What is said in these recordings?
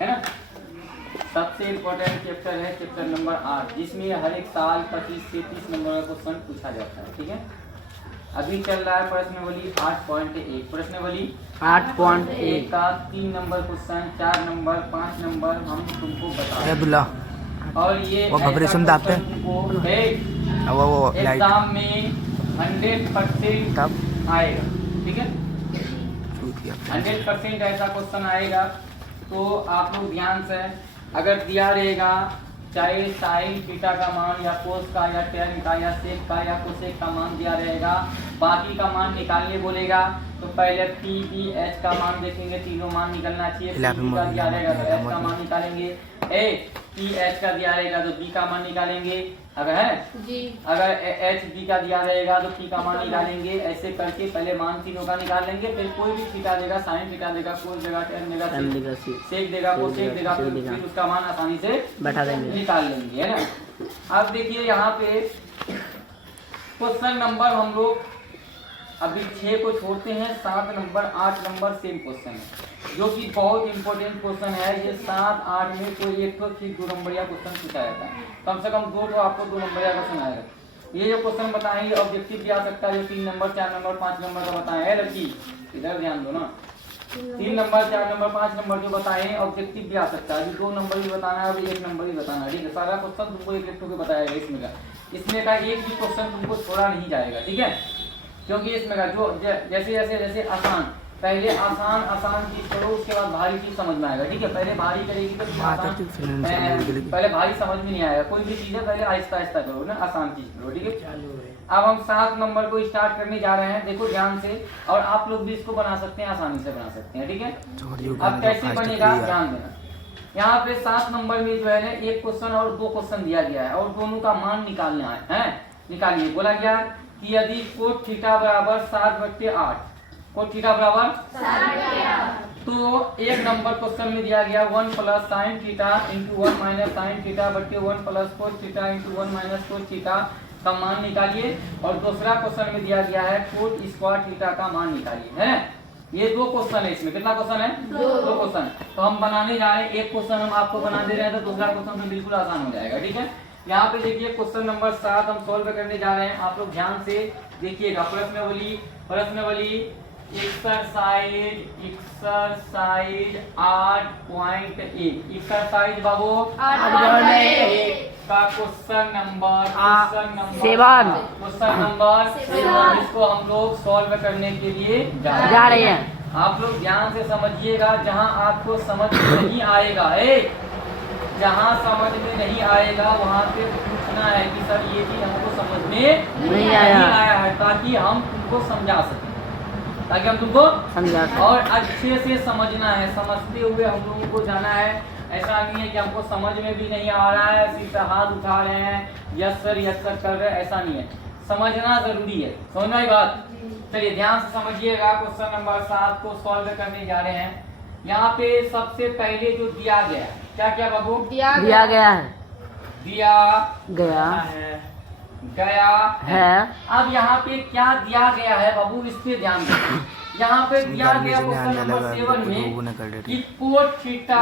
है ना। सबसे इम्पोर्टेंट चैप्टर है चैप्टर नंबर 8, जिसमें हर एक साल 25 से 30 नंबर का क्वेश्चन पूछा जाता है। ठीक है, अभी चल रहा है प्रश्नावली 8.1। प्रश्नावली 8.1 का 3 नंबर क्वेश्चन, 4 नंबर, 5 नंबर हम तुमको बता रहे हैं। और ये एग्जाम में 100% आएगा। ठीक है, 100% ऐसा क्वेश्चन आएगा। तो आप लोग ध्यान से, अगर दिया रहेगा चाहे साइन थीटा का मान या कोस का या टेन का या सेक का या कोसेक का मान दिया रहेगा, बाकी का मान निकालने बोलेगा तो पहले पी बी एच का मान देखेंगे, तीनों मान निकलना चाहिए। पी का दिया रहेगा तो एच का मान निकालेंगे, ए पी एच का दिया रहेगा तो बी का मान निकालेंगे, अगर है जी, अगर एच बी का दिया रहेगा तो पी का मान निकालेंगे। ऐसे करके पहले मान तीनों का निकाल लेंगे, फिर कोई भी थीटा देगा, साइन थीटा देगा, कोस देगा, टेन देगा, सेक देगा, कोसेक देगा, फिर उसका मान आसानी से बैठा देंगे, निकाल लेंगे, है ना। अब देखिए यहाँ पे क्वेश्चन नंबर हम लोग अभी 6 को छोड़ते हैं, 7 नंबर 8 नंबर सेम क्वेश्चन है, जो कि बहुत इंपॉर्टेंट क्वेश्चन है। ये 7 8 में कोई एक तो ठीक 2 नंबरिया क्वेश्चन पूछा जाता है, कम से कम 2 तो आपको 2 नंबरिया क्वेश्चन आएगा। ये जो क्वेश्चन बताएं ये ऑब्जेक्टिव भी आ सकता है, जो 3 नंबर 4 नंबर 5 नंबर का बताएं है लड़की, इधर ध्यान दो ना। 3 नंबर 4 नंबर 5 नंबर जो बताए ऑब्जेक्टिव भी आ सकता है, अभी 2 नंबर भी बताना है, अभी 1 नंबर भी बताना है। ठीक है, सारा क्वेश्चन तुमको एक के बताया जाएगा इसमें का एक भी क्वेश्चन तुमको छोड़ा नहीं जाएगा। ठीक है, क्योंकि इसमें का जो जैसे जैसे जैसे आसान, पहले आसान आसान चीज करो, उसके बाद भारी चीज समझ में आएगा। ठीक है, पहले भारी करेगी तो पहले भारी समझ में नहीं आएगा। कोई भी चीज है पहले आहिस्ता आहिस्ता करो ना, आसान चीज करो। ठीक है, अब हम 7 नंबर को स्टार्ट करने जा रहे हैं, देखो ध्यान से, और आप लोग भी इसको बना सकते हैं, आसानी से बना सकते हैं। ठीक है, अब कैसे बनेगा ध्यान देना। यहाँ पे 7 नंबर में जो है ना एक क्वेश्चन और 2 क्वेश्चन दिया गया है, और दोनों का मान निकालना है। निकालिए, बोला गया कि यदि कोट थीटा बराबर 7/8, कोट थीटा बराबर 7/8, तो एक नंबर क्वेश्चन में दिया गया 1 + sin थीटा × 1 - sin थीटा बटे 1 + cos थीटा × 1 - cos थीटा का मान निकालिए। और दूसरा क्वेश्चन में दिया गया है कोट स्क्वायर थीटा का मान निकालिए, है। ये 2 क्वेश्चन है, इसमें कितना क्वेश्चन है? 2 क्वेश्चन। तो हम बनाने जा रहे हैं, एक क्वेश्चन हम आपको बना दे रहे हैं, तो दूसरा क्वेश्चन तो बिल्कुल आसान हो जाएगा। ठीक है, यहाँ पे देखिए क्वेश्चन नंबर 7 हम सॉल्व करने जा रहे हैं, आप लोग ध्यान से देखिएगा। प्रश्नावली एक्सरसाइज 8.1 एक्सरसाइज बाबू 8.1 का क्वेश्चन नंबर 7, इसको हम लोग सॉल्व करने के लिए जा रहे हैं। आप लोग ध्यान से समझिएगा, जहाँ आपको समझ नहीं आएगा, जहाँ समझ में नहीं आएगा वहाँ पे पूछना है कि सर ये चीज हमको समझ में नहीं आया है, ताकि हम तुमको समझा सकें, ताकि हम तुमको समझा सकें। और अच्छे से समझना है, समझते हुए हम लोगों को जाना है। ऐसा नहीं है कि हमको समझ में भी नहीं आ रहा है, सिर्फ हाथ उठा रहे हैं, यस सर कर रहे हैं, ऐसा नहीं है। समझना जरूरी है, समझना ही बात। चलिए ध्यान से समझिएगा, क्वेश्चन नंबर 7 को सॉल्व करने जा रहे हैं। यहाँ पे सबसे पहले जो दिया गया, क्या क्या बाबू? दिया गया है। अब यहाँ पे क्या दिया गया है बाबू, इस पे ध्यान दें। यहाँ पे दिया गया क्वेश्चन नंबर 7 में कि कोट थीटा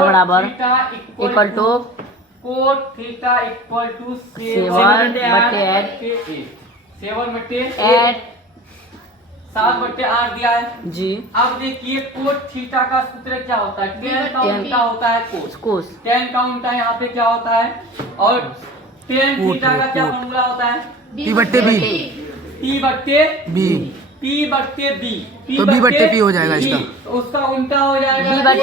बराबर equal to cot theta equal to 7/8 दिया है जी। अब देखिए कोट थीटा का सूत्र क्या होता है? टेन का उल्टा होता है कोस। टेन का उल्टा यहाँ पे क्या होता है? और टेन थीटा का क्या फॉर्मूला होता है? P/B। तो B/P हो जाएगा इसका, उसका उल्टा हो जाएगा B/P।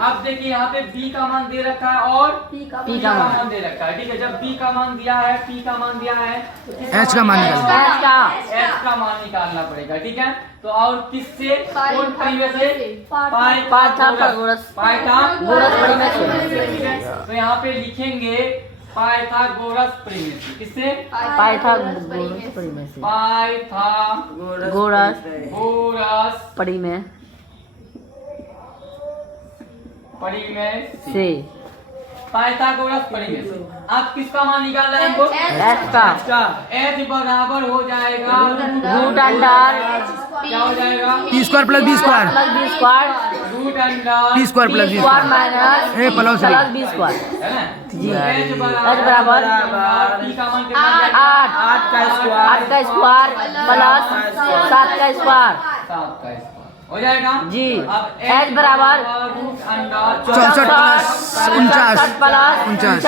अब देखिए यहाँ पे B का मान दे रखा है और P का मान दे रखा है। ठीक है, जब B का मान दिया है, P का मान दिया है, H का मान निकालना पड़ेगा। ठीक है, तो और किससे? कौन परिवेश से? पाइथागोरस परिमेय से। तो यहाँ पे लिखेंगे पाइथागोरस परिमेय से। किससे? पाइथागोरस परिमेय से। पाइथागोरस पढ़ेंगे। आप किसका मान निकालना है हमको? एच का एच बराबर हो जाएगा रूट अंडर क्या हो जाएगा? T square plus B square plus B square root under T square plus B square square minus A plus B square है ना? जी। एच H बराबर टी का मान कितना? 8 का स्क्वायर प्लस 7 का स्क्वायर 7 का स्क्वायर हो जाएगा जी। अब H बराबर रूट अंडर 64 प्लस 49 प्लस 49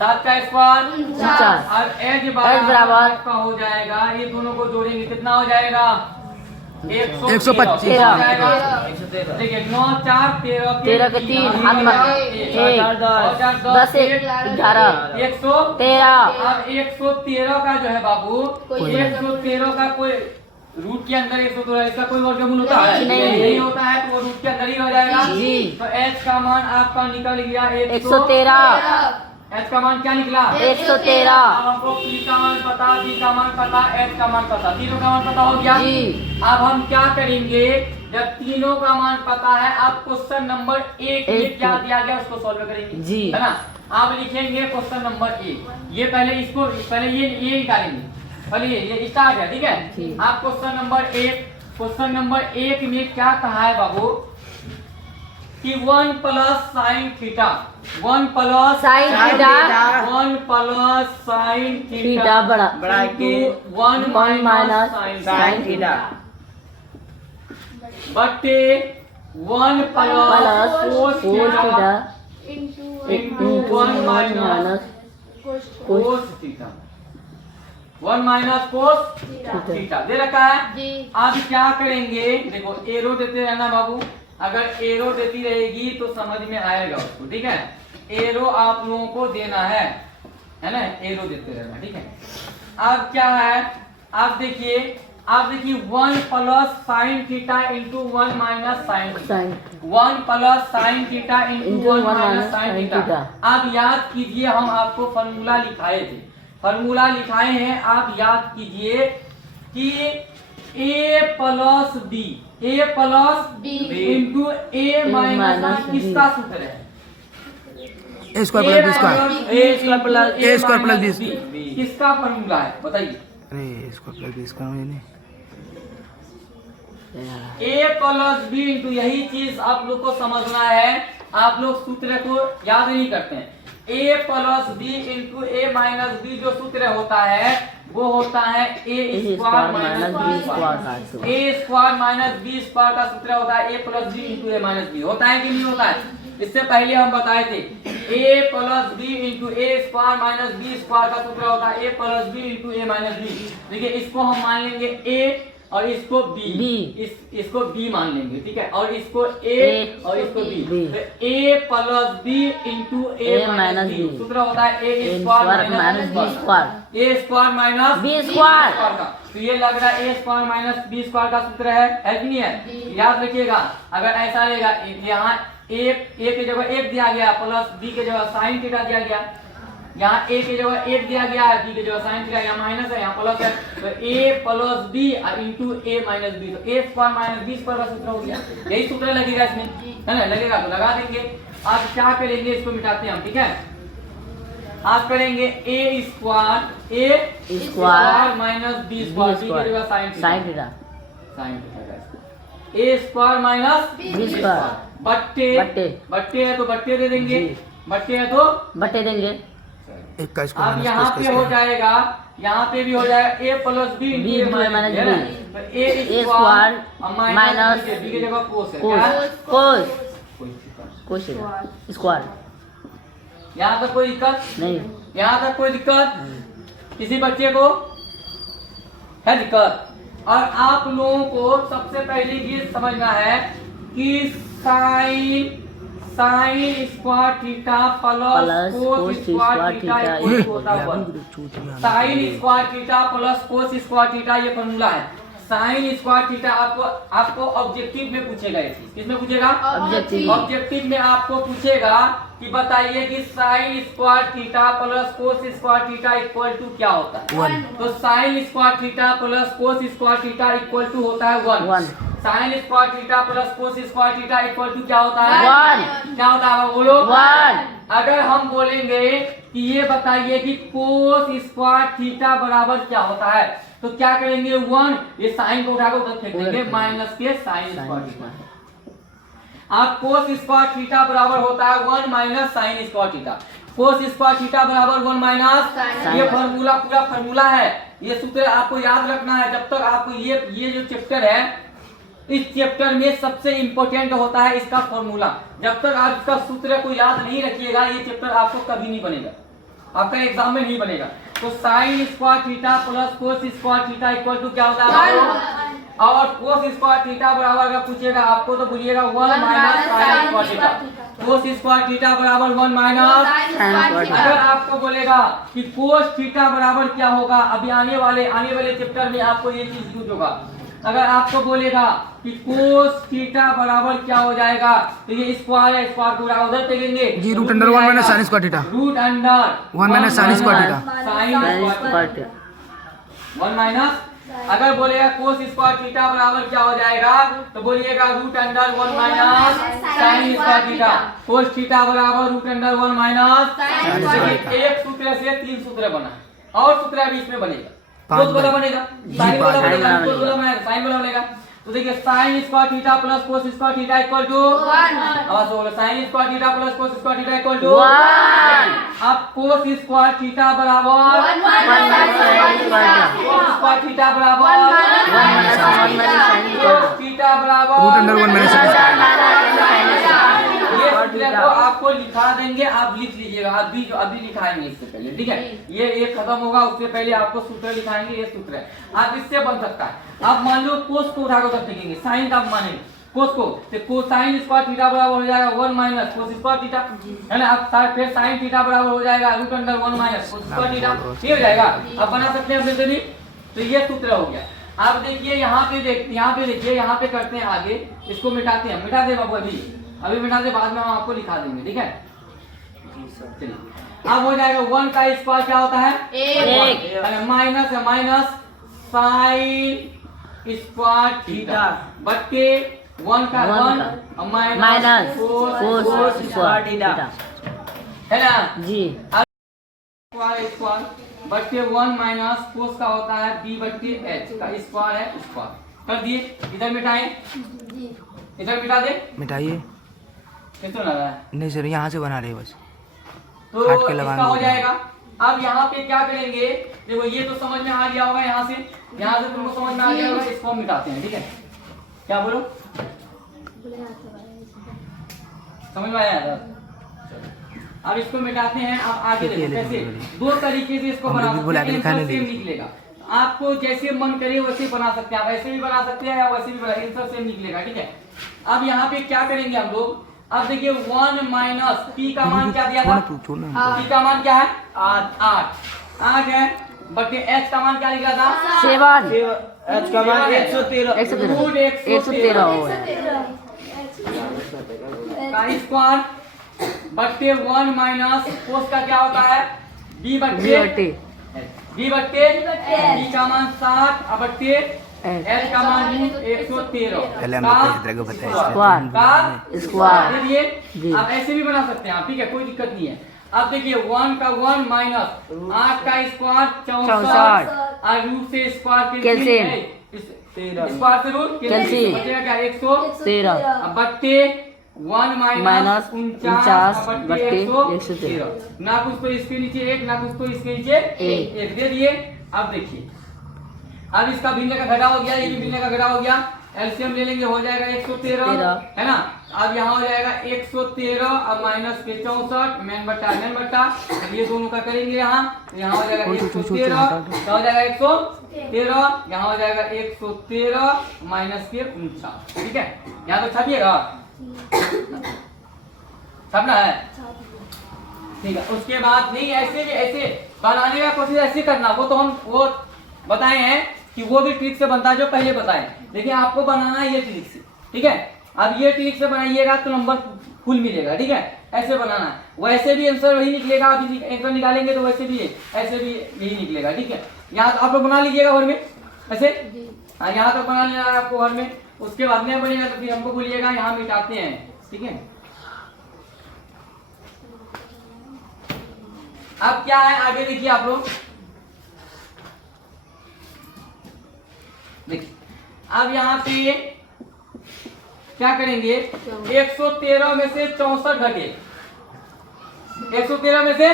7 का स्क्वायर 49 अब एच बराबर बराबर का हो जाएगा, ये दोनों को जोड़ेंगे कितना हो जाएगा? 125 देखिए 9 4 13 के 3 हाथ में 1 10 11 113 13 अब 113 का जो है बाबू 113 का कोई रूट के अंदर 113 इसका कोई वर्गमूल होता है? नहीं होता है, तो वो रूट के अंदर ही हो जाएगा जी। तो एच का मान आपका निकल गया 113 एच का मान क्या निकला? 113 अब हमको पी का मान पता, बी का मान पता, एच का मान पता, तीनों का मान पता हो गया जी। अब हम क्या करेंगे, जब तीनों का मान पता है, आप क्वेश्चन नंबर 1 में क्या दिया गया उसको सॉल्व करेंगे जी। है ना? आप लिखेंगे क्वेश्चन नंबर 1, ये पहले ये निकालेंगे, पहले ये स्टार्ट है, ठीक जी। है? आप क्वेश्चन नंबर 1 में क्या कहा है बाबू कि 1 plus sine theta 1 plus sine theta 1 plus sine theta बड़ा 1 माइनस साइन थीटा बटे 1 plus plus cos theta into 1 minus cos theta 1 minus cos theta दे रखा है। अब क्या करेंगे, देखो एरो देते रहना बाबू, अगर एरो देती रहेगी तो समझ में आएगा उसको, ठीक है? एरो आप लोगों को देना है ना, एरो देते रहना, ठीक है? अब क्या है, आप देखिए 1 plus sine theta into 1 minus sine 1 plus sine theta into 1 minus sine theta. आप याद कीजिए, हम आपको फॉर्मूला लिखाए हैं, आप याद कीजिए कि a plus B into A minus किसका सूत्र है? A square plus B square किसका फॉर्मूला है बताइए? अरे A square plus B square नहीं ए प्लस बी इंटू, यही चीज आप लोग को समझना है, आप लोग सूत्र को याद नहीं करते हैं। ए plus B into A minus B जो सूत्र होता है वो होता है A square minus B square. A square minus B square का सूत्र होता है ए plus B into A minus B. होता है कि नहीं होता है? इससे पहले हम बताए थे ए प्लस बी इंटू ए स्क्वायर माइनस बी स्क्वायर का सूत्र होता है ए plus B into A minus B. देखिए इसको हम मान लेंगे ए और इसको बी, इसको बी मान लेंगे, ठीक है? और इसको ए और इसको बी, तो ए plus B into A minus B सूत्र होता है A square minus B square, A square minus B square का। तो ये लग रहा है A square minus B square का सूत्र है कि नहीं है? याद रखिएगा, अगर ऐसा रहेगा, यहाँ ए की जगह 1 दिया गया प्लस बी की जगह साइन थीटा दिया गया, यहाँ ए की जगह 1 दिया गया है, बी की जगह साइन थीटा, यहाँ माइनस है, यहाँ प्लस है, तो ए plus B into A minus B, तो ए स्क्वायर माइनस बी स्क्वायर का सूत्र हो गया। यही सूत्र लगेगा इसमें, है ना? लगेगा तो लगा देंगे। आप क्या करेंगे, इसको मिटाते हैं हम, ठीक है? आप करेंगे A square minus B square, B की जगह sine theta A square minus B square बट्टे है तो बट्टे दे देंगे, बट्टे है तो बट्टे देंगे। अब यहाँ पे हो जाएगा, यहाँ पे भी हो जाएगा ए plus B into A minus B, तो ए स्क्वायर माइनस बी की जगह कोस है, कोस स्क्वायर। यहाँ तक कोई दिक्कत नहीं? यहाँ तक कोई दिक्कत किसी बच्चे को है दिक्कत? और आप लोगों को सबसे पहले ये समझना है कि sine square theta plus cos square theta equal होता है 1। Sine square theta plus cos square theta ये फॉर्मूला है। साइन स्क्वायर थीटा आपको ऑब्जेक्टिव में पूछेगा, ये चीज किसमें पूछेगा? ऑब्जेक्टिव में आपको पूछेगा कि बताइए कि sine square theta plus cos square theta equal to क्या होता है? तो sine square theta plus cos square theta equal to होता है 1। Sine square theta plus cos square theta equal to क्या होता है? 1 क्या होता है बोलो? 1 अगर हम बोलेंगे कि ये बताइए कि कोस स्क्वायर थीटा बराबर क्या होता है, तो क्या करेंगे? 1, ये साइन को उठाकर उधर फेंक देंगे, माइनस के साइन स्क्वायर थीटा। अब कोस स्क्वायर थीटा बराबर होता है 1 माइनस साइन स्क्वायर थीटा। कोस स्क्वायर थीटा बराबर 1 माइनस, ये फॉर्मूला पूरा फॉर्मूला है, ये सूत्र आपको याद रखना है। जब तक आपको ये जो चैप्टर है, इस चैप्टर में सबसे इंपॉर्टेंट होता है इसका फॉर्मूला। जब तक आप इसका सूत्र को याद नहीं रखिएगा, ये चैप्टर आपको कभी नहीं बनेगा, आपका एग्जाम में नहीं बनेगा। तो sine square theta plus cos square theta equal to क्या होता है? और कोस स्क्वायर थीटा बराबर अगर पूछेगा आपको तो बोलिएगा 1 माइनस साइन स्क्वायर थीटा। कोस स्क्वायर थीटा बराबर 1 माइनस। अगर आपको बोलेगा कि कोस थीटा बराबर क्या होगा, अभी आने वाले चैप्टर में आपको ये चीज यूज होगा। अगर आपको बोलेगा कि कोस थीटा बराबर क्या हो जाएगा, तो ये स्क्वायर है, स्क्वायर पूरा उधर फेंकेंगे जी root under 1 minus sine square theta. Root under 1 minus sine square theta. Sine square theta 1 minus. अगर बोलेगा कोस स्क्वायर थीटा बराबर क्या हो जाएगा, तो बोलिएगा root under 1 minus sine square theta. Cos theta बराबर रूट अंडर 1 माइनस। एक सूत्र से 3 सूत्र बना है, और सूत्र बीच में बनेगा, कोस वाला बनेगा, साइन वाला बनेगा, कोस वाला बनेगा, साइन वाला बनेगा। तो देखिए sine square theta plus cos square theta equal to 1। अब बोलो sine square theta plus cos square theta equal to 1। अब कोस स्क्वायर थीटा बराबर 1 minus sine square cos square theta बराबर 1 minus sine square cos theta बराबर root under 1 minus sine square. ये सूत्र को आपको लिखा देंगे, आप लिख लीजिएगा। अभी लिखाएंगे इससे पहले, ठीक है? ये खत्म होगा, उससे पहले आपको सूत्र लिखाएंगे। ये सूत्र है, आप इससे बन सकता है। आप मान लो कोस को उठाकर तब लिखेंगे, साइन का मानेंगे कोस को, तो कोसाइन स्क्वायर थीटा बराबर हो जाएगा 1 माइनस कोस स्क्वायर थीटा, है ना? अब फिर साइन थीटा बराबर हो जाएगा root under 1 minus cos square theta. ये हो जाएगा, अब बना सकते हैं अपने भी। तो ये सूत्र हो गया। आप देखिए यहाँ पे देखिए, यहाँ पे करते हैं आगे, इसको मिटाते हैं, मिटा दे बाबू, अभी मिटा दे, बाद में हम आपको लिखा देंगे, ठीक है? चलिए अब हो जाएगा 1 का स्क्वायर क्या होता है? 1 माइनस है माइनस साइन स्क्वायर थीटा बट्टे 1 का 1 माइनस कोस स्क्वायर थीटा, है ना जी। स्क्वायर बट्टे 1 माइनस कोस का होता है b बट्टे h का स्क्वायर है, स्क्वायर कर दिए। इधर मिटाएं, इधर मिटा दे, मिटाइए। कैसे लग रहा है? नहीं सर, यहाँ से बना रहे बस, तो काट के इसका लगाना हो होगा। जाएगा। अब यहाँ पे क्या करेंगे, देखो ये तो समझ में आ गया होगा, यहाँ से तुमको समझ में आ गया होगा। इसको हम मिटाते हैं, ठीक है? क्या बोलो, समझ में आया? अब इसको मिटाते हैं। अब आगे देखो कैसे, 2 तरीके से इसको बना सकते हैं, सेम निकलेगा। आपको जैसे मन करे वैसे बना सकते हैं, आप ऐसे भी बना सकते हैं या वैसे भी बना, आंसर सेम निकलेगा, ठीक है? अब यहाँ पे क्या करेंगे हम लोग, अब देखिए 1 माइनस पी का मान क्या दिया था? पी का मान क्या है? 8 है, बटे एच का मान क्या लिखा था? 7 एच का मान 113 रूट 113 हो गया का स्क्वायर बट्टे 1 माइनस कोस का क्या होता है? बी बट्टे बी का मान 7 अब बट्टे एच का मान 113 स्क्वायर। देखिए आप ऐसे भी बना सकते हैं आप, ठीक है? कोई दिक्कत नहीं है। अब देखिए 1 का 1 माइनस 8 का स्क्वायर 64 और रूट से स्क्वायर कैंसिल, स्क्वायर से रूट कैंसिल, बचेगा क्या? 113 अब बट्टे 1 माइनस 49 बट्टे 113। ना कुछ तो इसके नीचे 1, ना कुछ तो इसके नीचे 1 दे दिए। अब देखिए, अब इसका भिन्न का घटा हो गया, ये भी भिन्न का घटा हो गया, एलसीएम ले लेंगे, हो जाएगा 113, है ना? अब यहाँ हो जाएगा 113 अब माइनस के 64 मेन बट्टा, ये दोनों का करेंगे यहाँ, तो यहाँ हो जाएगा 113, क्या हो जाएगा 113, यहाँ हो जाएगा 113 माइनस के 49, ठीक है? यहाँ तो छापिएगा, छपना है, ठीक है? उसके बाद नहीं, ऐसे बनाने का कोशिश ऐसे करना, वो तो हम वो बताए हैं कि वो भी ट्रिक से बनता है जो पहले बताए, लेकिन आपको बनाना है ये ट्रिक से, ठीक है? अब ये ट्रिक से बनाइएगा तो नंबर फुल मिलेगा, ठीक है? ऐसे बनाना है, वैसे भी आंसर वही निकलेगा। अभी आंसर निकालेंगे तो वैसे भी ऐसे भी यही निकलेगा, ठीक है? यहाँ तो आप लोग बना लीजिएगा घर में ऐसे, हाँ यहाँ तक बना लेना है आपको घर में। उसके बाद में बनेगा तो फिर हमको बोलिएगा, यहाँ मिटाते हैं, ठीक है। अब क्या है आगे देखिए आप लोग, देखिए अब यहाँ पे क्या करेंगे, 113 में से 64 घटे, 113 में से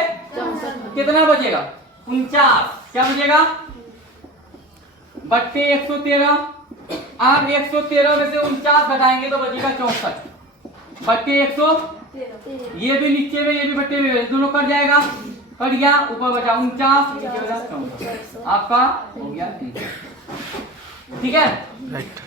कितना बचेगा, 49, क्या बचेगा, बट्टे 113। अब 113 में से 49 घटाएंगे तो बचेगा 64, बट्टे 100, ये भी नीचे में ये भी बट्टे में, दोनों कट जाएगा, कट गया, ऊपर बचा 49, नीचे बचा 64, आपका हो गया, ठीक है। राइट।